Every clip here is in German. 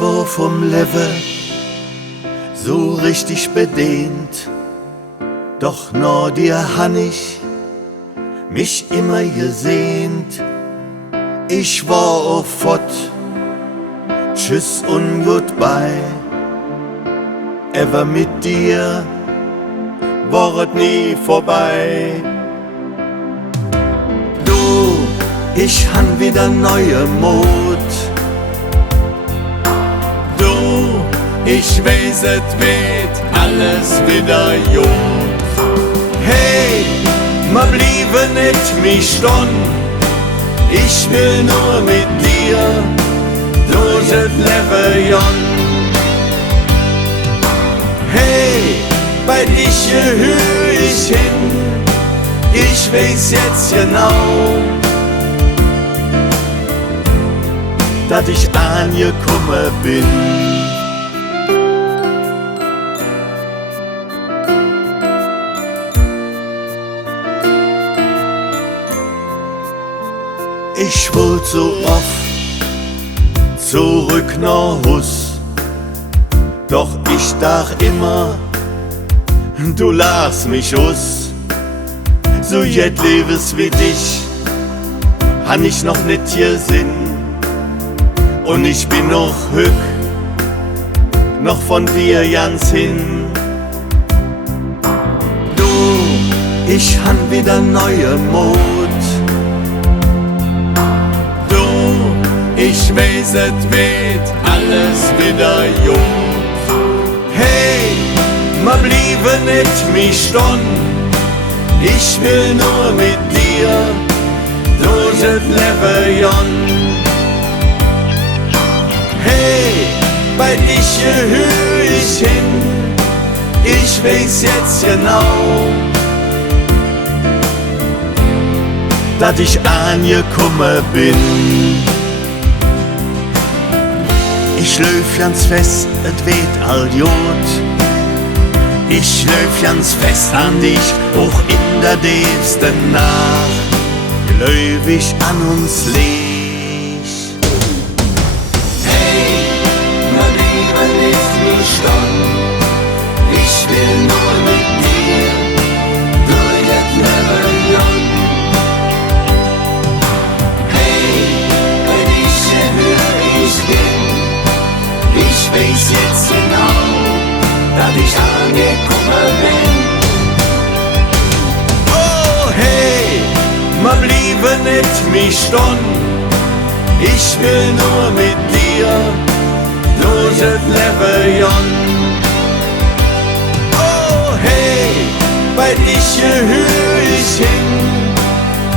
war vom Leben so richtig bedient, doch nur dir han ich mich immer gesehnt. Ich war auch fort, tschüss und goodbye. Ever mit dir war es nie vorbei. Du, ich han wieder neue Mut. Du, ich weiß, es wird alles wieder gut. Hey, ma bliebe nicht mich stund. Ich will nur mit dir durch das Leben. Hey, bei dich hör ich hin. Ich weiß jetzt genau, dass ich angekommen bin. Ich wollt so oft zurück nach Hus, doch ich dacht immer, du las mich aus. So jet lebes wie dich, han ich noch nicht gesehen. Und ich bin noch hück, noch von dir ganz hin. Du, ich han wieder neue Mut. Ich weiß, es wird alles wieder gut. Hey, ma bliebe nicht mich stund. Ich will nur mit dir durch das Leben. Hey, bei dich hör ich hin. Ich weiß jetzt genau, dass ich angekommen bin. Ich löf ganz fest, et weht all gut. Ich löf ganz fest an dich, auch in der tiefsten Nacht. Löf ich an uns Licht. Hey, mein Leben ist wie Stund. Ich will nur mit dir durch das Leben. Hey, bei dich hör ich hin. Ich weiß jetzt genau, dass ich angekommen bin. Oh hey, ma bliebe nicht mich stund. Ich will nur mit dir durch das Leben. Oh hey, bei dich hör ich hin.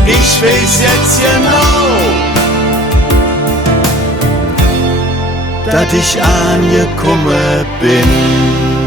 Ich weiß jetzt genau, dass ich angekommen bin.